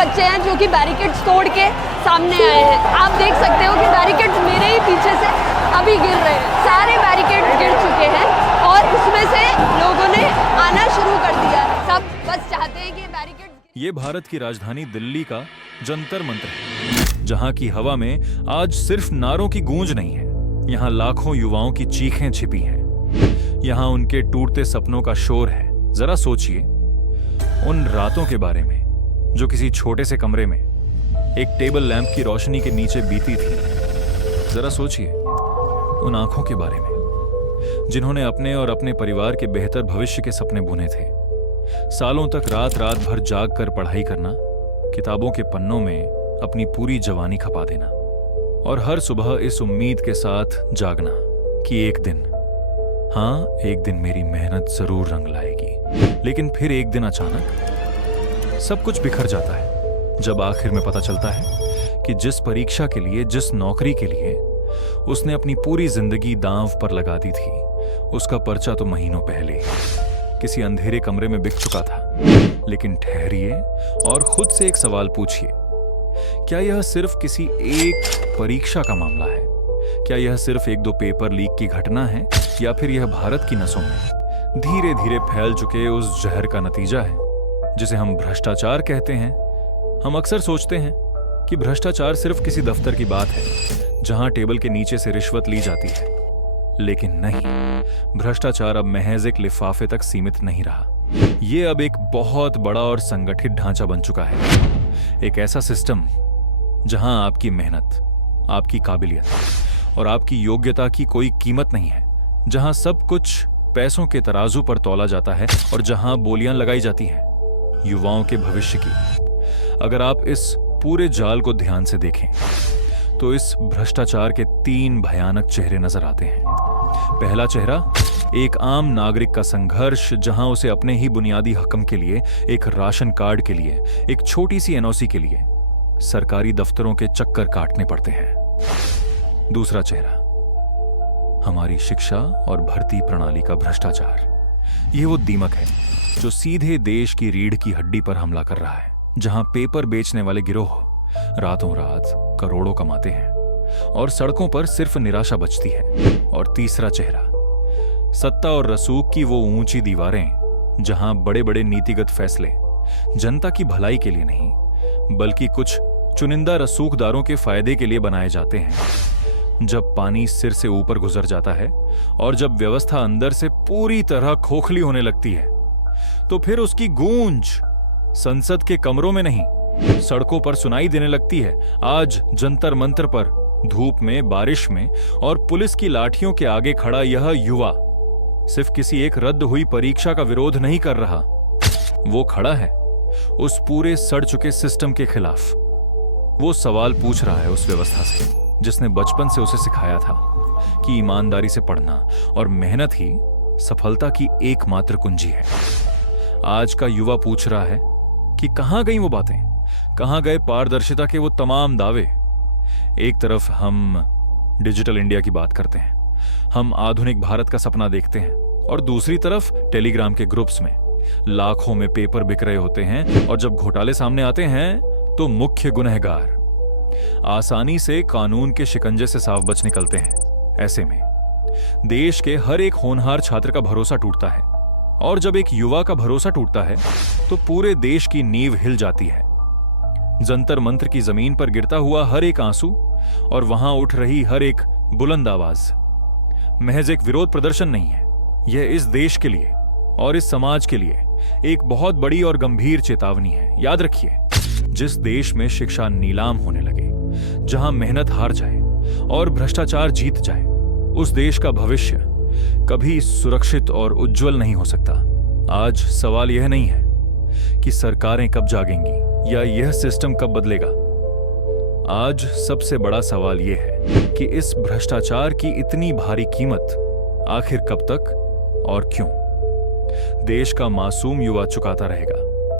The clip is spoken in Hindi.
बच्चे हैं जो कि बैरिकेड्स तोड़ के सामने आए हैं। आप देख सकते हो कि बैरिकेड्स मेरे ही पीछे से अभी गिर रहे हैं। सारे बैरिकेड्स गिर चुके हैं और उसमें से लोगों ने आना शुरू कर दिया है। सब बस चाहते हैं कि बैरिकेड्स। ये भारत की राजधानी दिल्ली का जंतर मंतर है, जहां की हवा में आज सिर्फ नारों की गूंज नहीं है, यहाँ लाखों युवाओं की चीखें छिपी हैं। यहाँ उनके टूटते सपनों का शोर है। जरा सोचिए उन रातों के बारे में जो किसी छोटे से कमरे में एक टेबल लैंप की रोशनी के नीचे बीती थी। जरा सोचिए उन आंखों के बारे में जिन्होंने अपने और अपने परिवार के बेहतर भविष्य के सपने बुने थे। सालों तक रात रात भर जाग कर पढ़ाई करना, किताबों के पन्नों में अपनी पूरी जवानी खपा देना और हर सुबह इस उम्मीद के साथ जागना कि एक दिन, हाँ एक दिन मेरी मेहनत जरूर रंग लाएगी। लेकिन फिर एक दिन अचानक सब कुछ बिखर जाता है जब आखिर में पता चलता है कि जिस परीक्षा के लिए, जिस नौकरी के लिए उसने अपनी पूरी जिंदगी दांव पर लगा दी थी, उसका पर्चा तो महीनों पहले किसी अंधेरे कमरे में बिक चुका था। लेकिन ठहरिए और खुद से एक सवाल पूछिए, क्या यह सिर्फ किसी एक परीक्षा का मामला है? क्या यह सिर्फ एक दो पेपर लीक की घटना है, या फिर यह भारत की नसों में धीरे धीरे फैल चुके उस जहर का नतीजा है जिसे हम भ्रष्टाचार कहते हैं? हम अक्सर सोचते हैं कि भ्रष्टाचार सिर्फ किसी दफ्तर की बात है जहां टेबल के नीचे से रिश्वत ली जाती है, लेकिन नहीं, भ्रष्टाचार अब महज एक लिफाफे तक सीमित नहीं रहा। यह अब एक बहुत बड़ा और संगठित ढांचा बन चुका है। एक ऐसा सिस्टम जहां आपकी मेहनत, आपकी काबिलियत और आपकी योग्यता की कोई कीमत नहीं है, जहां सब कुछ पैसों के तराजू पर तौला जाता है और जहां बोलियां लगाई जाती हैं युवाओं के भविष्य की। अगर आप इस पूरे जाल को ध्यान से देखें तो इस भ्रष्टाचार के 3 भयानक चेहरे नजर आते हैं। पहला चेहरा एक आम नागरिक का संघर्ष, जहां उसे अपने ही बुनियादी हकम के लिए, एक राशन कार्ड के लिए, एक छोटी सी एनओसी के लिए सरकारी दफ्तरों के चक्कर काटने पड़ते हैं। दूसरा चेहरा हमारी शिक्षा और भर्ती प्रणाली का भ्रष्टाचार। यह वो दीमक है जो सीधे देश की रीढ़ की हड्डी पर हमला कर रहा है, जहां पेपर बेचने वाले गिरोह रातों रात करोड़ों कमाते हैं और सड़कों पर सिर्फ निराशा बचती है। और तीसरा चेहरा सत्ता और रसूख की वो ऊंची दीवारें, जहां बड़े बड़े नीतिगत फैसले जनता की भलाई के लिए नहीं बल्कि कुछ चुनिंदा रसूखदारों के फायदे के लिए बनाए जाते हैं। जब पानी सिर से ऊपर गुजर जाता है और जब व्यवस्था अंदर से पूरी तरह खोखली होने लगती है, तो फिर उसकी गूंज संसद के कमरों में नहीं, सड़कों पर सुनाई देने लगती है। आज जंतर मंतर पर धूप में, बारिश में और पुलिस की लाठियों के आगे खड़ा यह युवा सिर्फ किसी एक रद्द हुई परीक्षा का विरोध नहीं कर रहा, वो खड़ा है उस पूरे सड़ चुके सिस्टम के खिलाफ। वो सवाल पूछ रहा है उस व्यवस्था से जिसने बचपन से उसे सिखाया था कि ईमानदारी से पढ़ना और मेहनत ही सफलता की एकमात्र कुंजी है। आज का युवा पूछ रहा है कि कहां गई वो बातें, कहां गए पारदर्शिता के वो तमाम दावे। एक तरफ हम डिजिटल इंडिया की बात करते हैं, हम आधुनिक भारत का सपना देखते हैं, और दूसरी तरफ टेलीग्राम के ग्रुप्स में लाखों में पेपर बिक रहे होते हैं, और जब घोटाले सामने आते हैं तो मुख्य गुनहगार आसानी से कानून के शिकंजे से साफ बच निकलते हैं। ऐसे में देश के हर एक होनहार छात्र का भरोसा टूटता है, और जब एक युवा का भरोसा टूटता है तो पूरे देश की नींव हिल जाती है। जंतर मंत्र की जमीन पर गिरता हुआ हर एक आंसू और वहां उठ रही हर एक बुलंद आवाज महज एक विरोध प्रदर्शन नहीं है, यह इस देश के लिए और इस समाज के लिए एक बहुत बड़ी और गंभीर चेतावनी है। याद रखिए, जिस देश में शिक्षा नीलाम होने लगे, जहां मेहनत हार जाए और भ्रष्टाचार जीत जाए, उस देश का भविष्य कभी सुरक्षित और उज्जवल नहीं हो सकता। आज सवाल यह नहीं है कि सरकारें कब जागेंगी या यह सिस्टम कब बदलेगा। आज सबसे बड़ा सवाल यह है कि इस भ्रष्टाचार की इतनी भारी कीमत आखिर कब तक और क्यों देश का मासूम युवा चुकाता रहेगा।